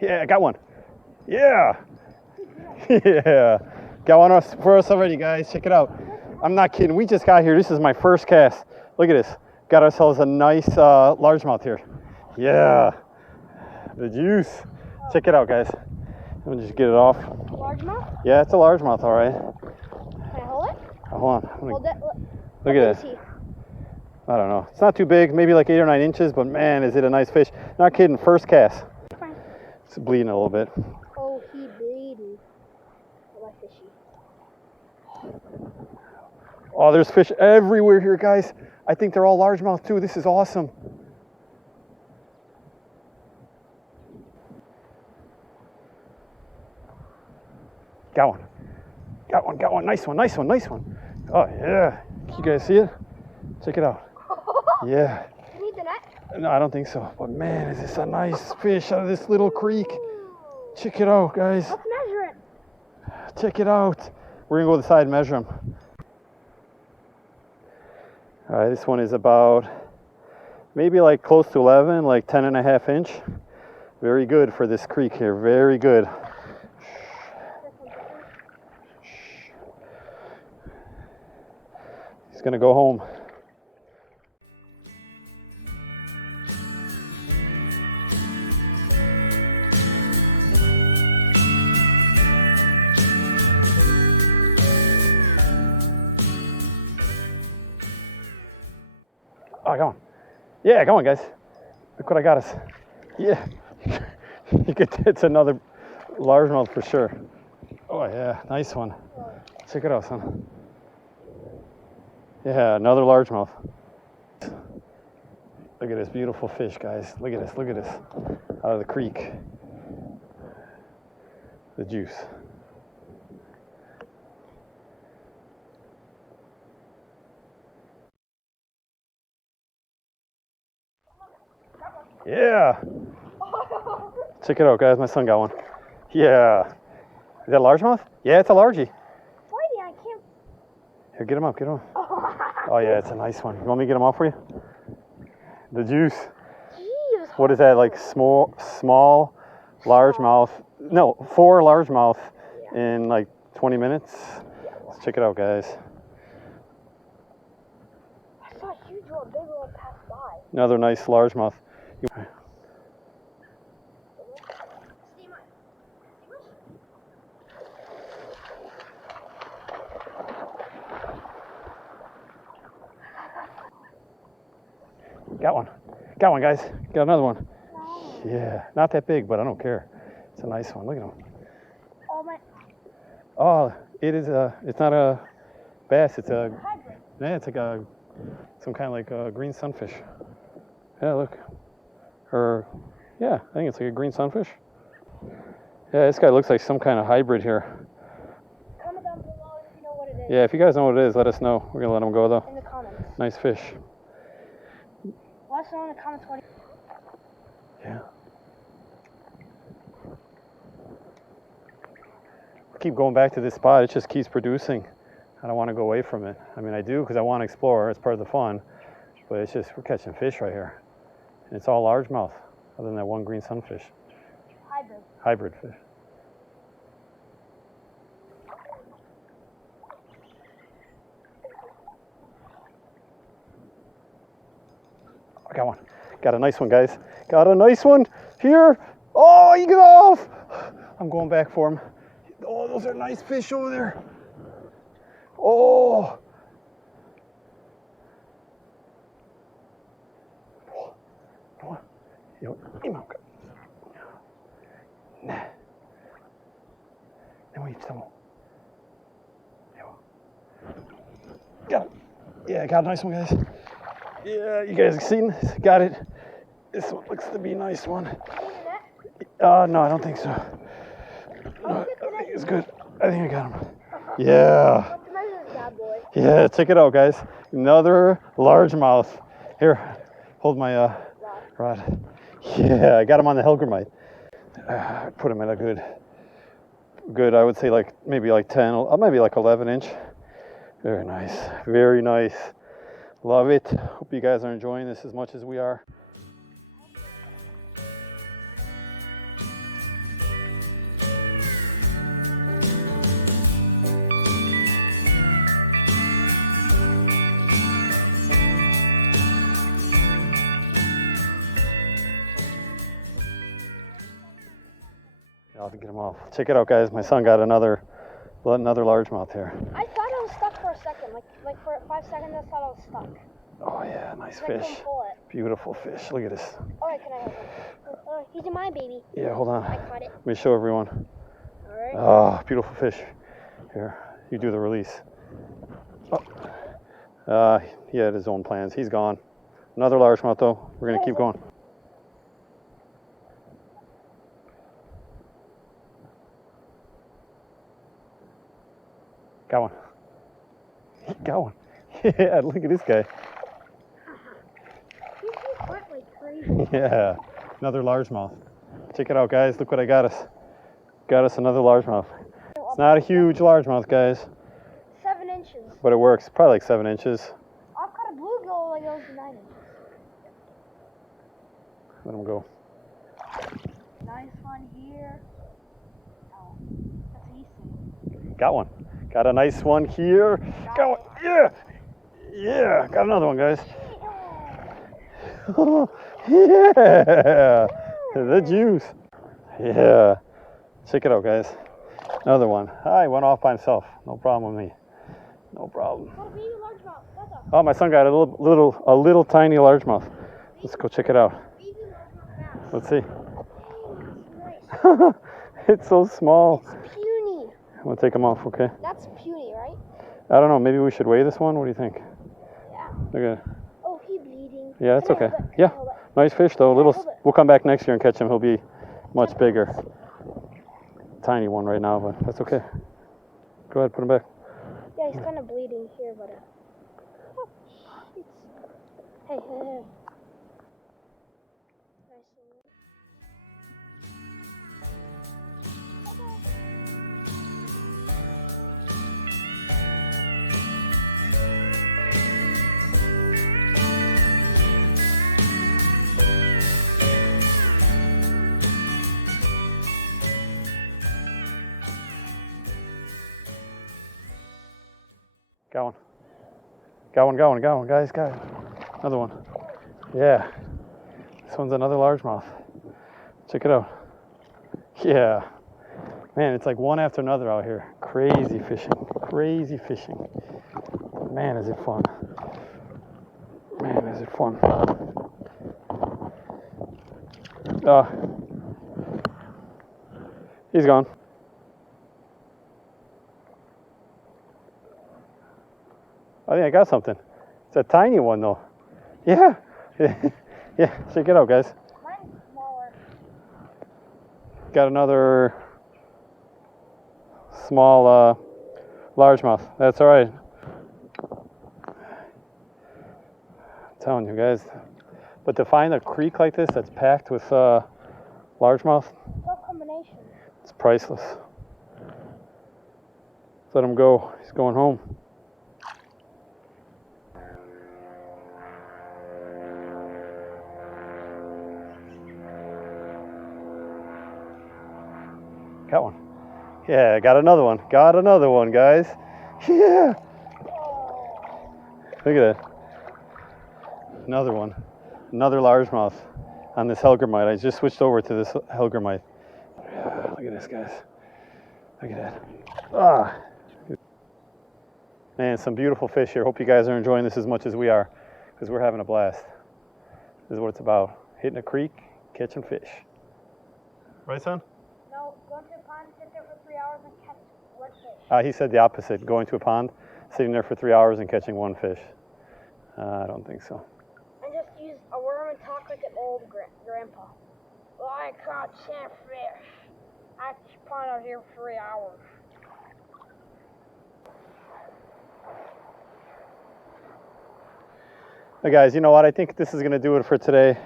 Yeah, I got one. Yeah. Yeah. Got one for us already, guys. Check it out. I'm not kidding. We just got here. This is my first cast. Look at this. Got ourselves a nice largemouth here. Yeah. The juice. Check it out, guys. Let me just get it off. Largemouth? Yeah, it's a largemouth, all right. Can I hold it? Hold on. Hold it. Look at this. I don't know. It's not too big, maybe like 8 or 9 inches, but man, is it a nice fish. Not kidding, first cast. Fine. It's bleeding a little bit. Oh, he bleeding. I like fishy. Oh, there's fish everywhere here, guys. I think they're all largemouth too. This is awesome. Got one. Got one, got one. Nice one, nice one, nice one. Oh, yeah. You guys see it? Check it out. Yeah. You need the net? No, I don't think so. But man, is this a nice fish out of this little creek. Check it out, guys. Let's measure it. Check it out. We're going to go to the side and measure them. All right, this one is about maybe like close to 11, like 10.5 inch. Very good for this creek here. Very good. He's going to go home. Oh, come on. Yeah, come on, guys. Look what I got us. Yeah. You could, it's another largemouth for sure. Oh, yeah. Nice one. Check it out, son. Yeah, another largemouth. Look at this beautiful fish, guys. Look at this. Look at this. Out of the creek. The juice. Yeah. Check it out, guys. My son got one. Yeah. Is that a largemouth? Yeah, it's a largie. Whitey, I can't. Here, get him up, get him up. Oh, yeah, it's a nice one. You want me to get him off for you? The juice. Jeez. What is that, like small largemouth? No, 4 largemouth in like 20 minutes. Let's check it out, guys. I saw a huge one, big one pass by. Another nice largemouth. Got one. Got one, guys. Got another one. Yeah, not that big, but I don't care. It's a nice one. Look at him. Oh, my. Oh, it is it's not a bass. It's a, Hybrid. yeah, it's like some kind of like a green sunfish. Yeah, look. Or, yeah, I think it's like a green sunfish. Yeah, this guy looks like some kind of hybrid here. Comment down below if you know what it is. Yeah, if you guys know what it is, let us know. We're going to let him go, though. In the comments. Nice fish. Let us know in the comments what. Yeah. I keep going back to this spot. It just keeps producing. I don't want to go away from it. I mean, I do because I want to explore. It's part of the fun. But it's just, we're catching fish right here. And it's all largemouth, other than that one green sunfish. Hybrid. Hybrid fish. I got one. Got a nice one, guys. Got a nice one here. Oh, he got off. I'm going back for him. Oh, those are nice fish over there. Oh. Got it. Yeah, got a nice one, guys. Yeah, you guys have seen this? Got it. This one looks to be a nice one. No, I don't think so. No, I think it's good. I think I got him. Yeah. Yeah, check it out, guys. Another largemouth. Here, hold my rod. Yeah, I got him on the Helgramite. Put him in a good, I would say like maybe like 10, maybe like 11 inch. Very nice, very nice. Love it. Hope you guys are enjoying this as much as we are. I'll have to get him off. Check it out, guys. My son got another largemouth here. I thought it was stuck for a second. Like for 5 seconds, I thought it was stuck. Oh yeah, nice I fish. couldn't pull it. Beautiful fish. Look at this. Alright, can I have it? Oh, he's my baby. Yeah, hold on. I caught it. Let me show everyone. Alright. Oh, beautiful fish. Here, you do the release. Oh. He had his own plans. He's gone. Another largemouth though. We're gonna keep going. Got one. He got one. Yeah, look at this guy. He's quite like crazy. Yeah, another largemouth. Check it out, guys. Look what I got us. Got us another largemouth. It's not a huge largemouth, guys. 7 inches. But it works. Probably like 7 inches. I've caught a bluegill like it was 9 inches. Let him go. Nice one here. Oh, that's easy. Got one. Got a nice one here. Got one. Yeah. Yeah. Got another one, guys. Yeah. The juice. Yeah. Check it out, guys. Another one. He went off by himself. No problem with me. No problem. Oh, my son got a little tiny largemouth. Let's go check it out. Let's see. It's so small. It's puny. I'm gonna take him off, okay? That's puny, right? I don't know. Maybe we should weigh this one. What do you think? Yeah. Okay. Oh, he's bleeding. Yeah, it's okay. Yeah. Nice fish though. We'll come back next year and catch him. He'll be much bigger. Tiny one right now, but that's okay. Go ahead, put him back. Yeah, he's kind of bleeding here, but hey. Got one, guys. Got it. Another one. Yeah. This one's another largemouth. Check it out. Yeah. Man, it's like one after another out here. Crazy fishing. Crazy fishing. Man, is it fun. Man, is it fun. He's gone. I think I got something. It's a tiny one though. Yeah. Yeah, check it out, guys. Mine's smaller. Got another small largemouth. That's all right. I'm telling you guys. But to find a creek like this that's packed with largemouth, Tough combination. it's priceless. Let him go. He's going home. Got one. Yeah, got another one. Got another one, guys. Yeah. Look at that. Another one. Another largemouth on this Helgermite. I just switched over to this Helgermite. Yeah, look at this, guys. Look at that. Man, some beautiful fish here. Hope you guys are enjoying this as much as we are, because we're having a blast. This is what it's about. Hitting a creek, catching fish. Right, son? No, going to a pond, sit there for 3 hours and catch one fish. He said the opposite. Going to a pond, sitting there for 3 hours and catching one fish. I don't think so. And just use a worm and talk like an old grandpa. Well, I caught 10 fish. I pond out here for 3 hours. Hey guys, you know what? I think this is going to do it for today.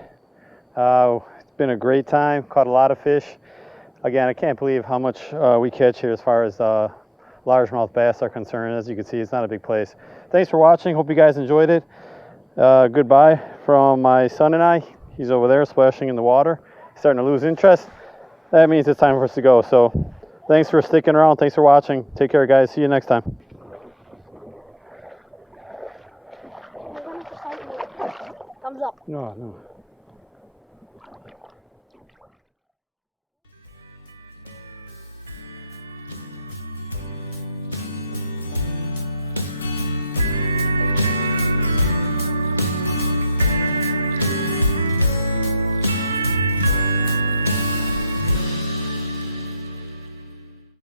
It's been a great time. Caught a lot of fish. Again, I can't believe how much we catch here as far as largemouth bass are concerned. As you can see, it's not a big place. Thanks for watching. Hope you guys enjoyed it. Goodbye from my son and I. He's over there splashing in the water. He's starting to lose interest. That means it's time for us to go. So thanks for sticking around. Thanks for watching. Take care, guys. See you next time. Thumbs up. No.